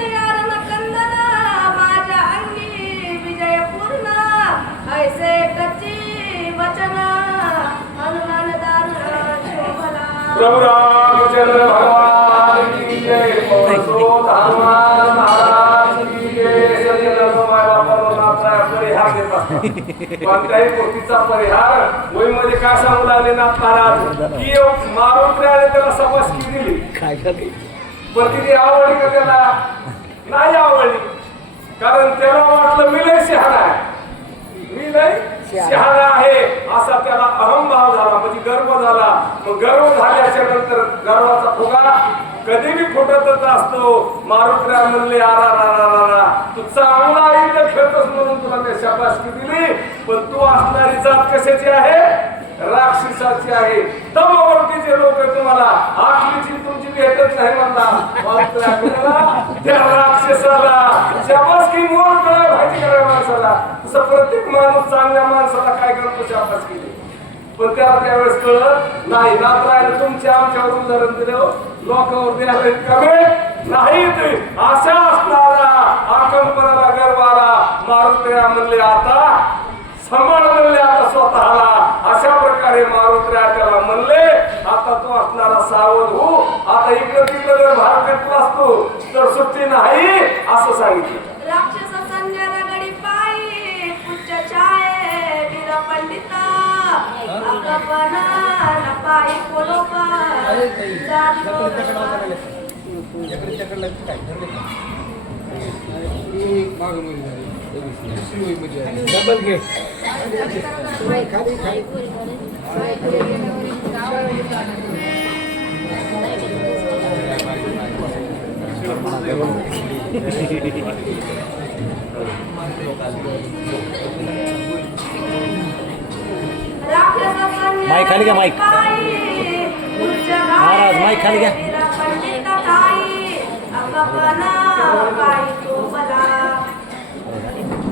हरिहरन कंदन माझ्या अंगी विजय पूर्ण ऐसे कच्ची वचन हनुमान दारुण शोभला. प्रभु रामचंद्र भगवान की जय. हनुमान महाराज की जय. परिहार देत असतात. कोणत्याही गोष्टीचा परिहार वहीमध्ये काय सांगू लागले नाथ महाराज की मारुतीने त्याला समस्की दिली पण तिने आवडली का त्याला नाही आवडली. कारण त्याला वाटलं मी लय शहाणा आहे मी लय शहाणा आहे असा त्याला अहंभाव झाला म्हणजे गर्व झाला. मग गर्व झाल्याच्या नंतर गर्वाचा फुगा कधी बी फुटतच असतो. मारुतीला म्हणले आरा तू चांगला इथं खेळतोस म्हणून तुला ते शाबासकी दिली पण तू असणारी जात कशाची आहे राक्षसाची आहे. तमवरतीचे लोक तुम्हाला आखलीची तुमची भेटत नाही म्हणला त्या राक्षसाला शाबासकी मोर करा माहिती करा माणसाला. तसं प्रत्येक माणूस चांगल्या माणसाला काय करतो शाबासकी पण त्याला त्यावेळेस कळत नाही. नातरायला तुमच्या आमच्यावर उदाहरण दिलं लोकांवर द्यायला कमी नाहीत अशा असणारा आकंपनाला गर्वाला मारुतीला म्हणले आता सांभाळ म्हणले आता स्वतःला. अशा प्रकारे मारुतीला त्याला म्हणले आता तू असणारा सावध हो. आता इकडं तिकडं जर भारतात असतो तर सुट्टी नाही असं सांगितलं. राक्षस संन्याला गडी पायी पुच्छ छाये वीर पंडिता अगपना नपाई कोलोपा जातो डबल घे माईक खाली घ्या माईक महाराज माईक खाली घ्या.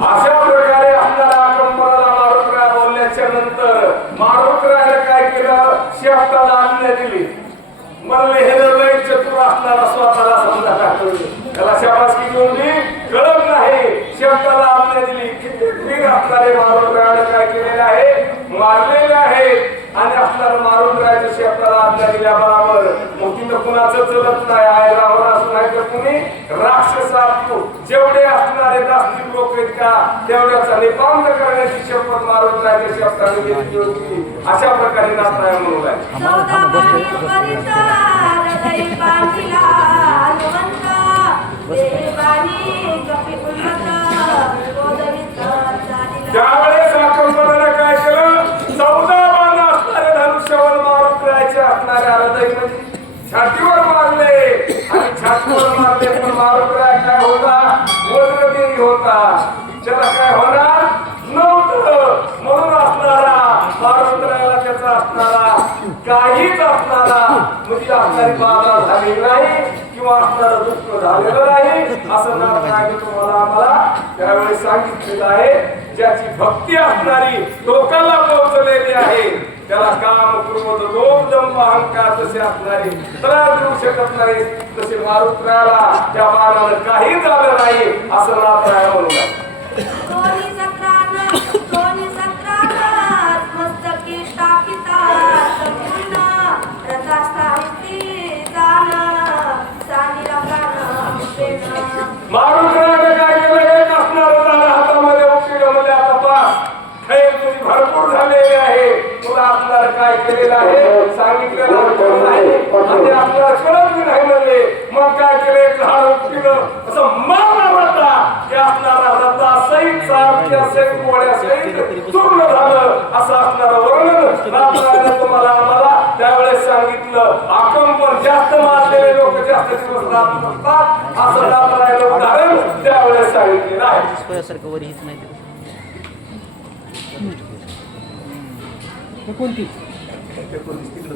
अशा प्रकारे आपल्याला आकंपनाला मारुतीला बोलल्याच्या नंतर मारुतीला काय केलं शेपटाला आज्ञा दिली. म्हणले हे लय चतुर असणारा स्वतःला समजा टाकतो त्याला शाबासकी घेऊन दी कळत नाही. शेपटाला आज्ञा दिली. किती वीर असणारे मारुतीला काय केलेले आहे मारलेले आहे आणि आपल्याला मारून राहायचं शेपटाला आज्ञा दिल्याबरोबर मग तिथं कुणाचं चलत नाही आहे रावण असं नाही तर कुणी राक्षस असतो. जेवढे असणारे नास्तिक लोक आहेत का तेवढ्याचा निपांत करण्याची शपथ मारून राहायच्या शेपटाने दिली होती. अशा प्रकारे नाचराय म्हणून त्यावेळेस आकंपनाने काय केलं 14 बाण असणारे धनुष्यवर मारून राहायचे असणाऱ्या हृदयमध्ये छातीवर मारले आणि छातीवर मारले पण मारून काय होता वज्रदेवी होता त्याला काय होणार नव्हतं. म्हणून असणारा मारून राहायला त्याचा असणारा काहीच असणारा म्हणजे असणारी बाधा झाली नाही किंवा असणारं दुःख झालेलं नाही असं नाथ तुम्हाला आम्हाला त्यावेळेस सांगितलेलं आहे. ज्याची भक्ती असणारी लोकांना पोहोचलेली आहे त्याला काम क्रोध लोभ दंभ अहंकार तसे असणारे त्रास देऊ शकत नाही. तसे मारुतीला त्या बाणाला काही झालं नाही असं नाथ म्हणून मारुतीने काय केलं एक असणारं झालं हातामध्ये उपयोग मध्ये आता पास खेळ तुझी भरपूर झालेली आहे. तुला आपल्याला काय केलेलं आहे सांगितलेलं नाही आणि आपल्याला कळत नाही म्हणले. मग काय केलं एक झाड उपटिलं असं मारला होता की असणारा रथा सहित सारख्या सहित गोळ्या सहित चूर्ण झालं असं असणारं वर्णन नाथरायाने तुम्हाला आम्हाला त्यावेळेस सांगितलं. आकंपन जास्त मारलेले लोक जास्त दिवस राहत असतात असं नाथरायाने उदाहरण त्यावेळेस सांगितलेलं आहे. कोणती तिकडं